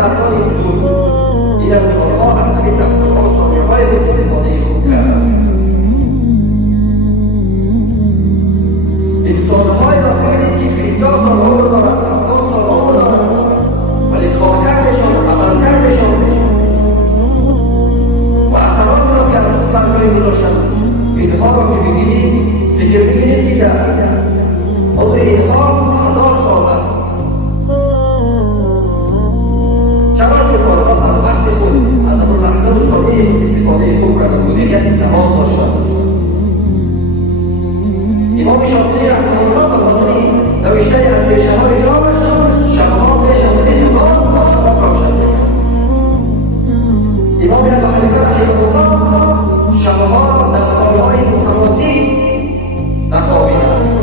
مردان حضور این از کارها از همین تقصیرها و سابقه‌های خود استفاده خوب کردند. انسان‌هایی را ببینید که 50 سال عمر دارند، 70 سال عمر دارند، ولی کارکردشان، عملکردشان و اثرات را که از خود بر جای گذاشتند، اینها را که ببینید فکر می‌کنید که در عمر اینها 1000 سال است. چنانچه کارها از وقت خود از آن لحظه و ثانیه استفاده خوب کردند، مدیریت زمان داشتند. امام شافعی رحمه الله به خاطر نوشتن اندیشه‌های جامش شبها پیش از حدیث کار روشن می‌کرد. امام ابو حنیفه رحمه الله شبها در سال‌های متمادی نخوابیده است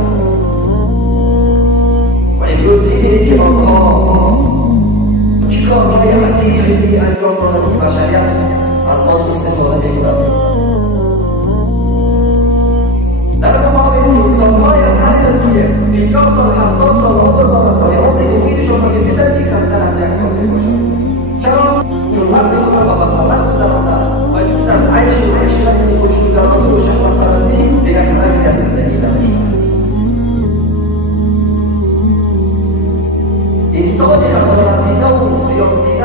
و امروز می‌بینید که آنها چه کارهای عظیم علمی انجام دادند که بشریت از آن استفاده می‌کند. در مقابل انسان‌های هستند که 50 سال 70 سال عمر دارند ولی عمر مفیدشان را که می‌سنجی کمتر از 1 سال می‌باشد. چرا؟ چون وقت خود را به بطالت گذراندند و جز از عیش و عشرت و خوشگذرانی و شهوت‌پرستی دیگر هدفی در زندگی نداشته است. انسان خسارت‌دیده و زیان‌دیده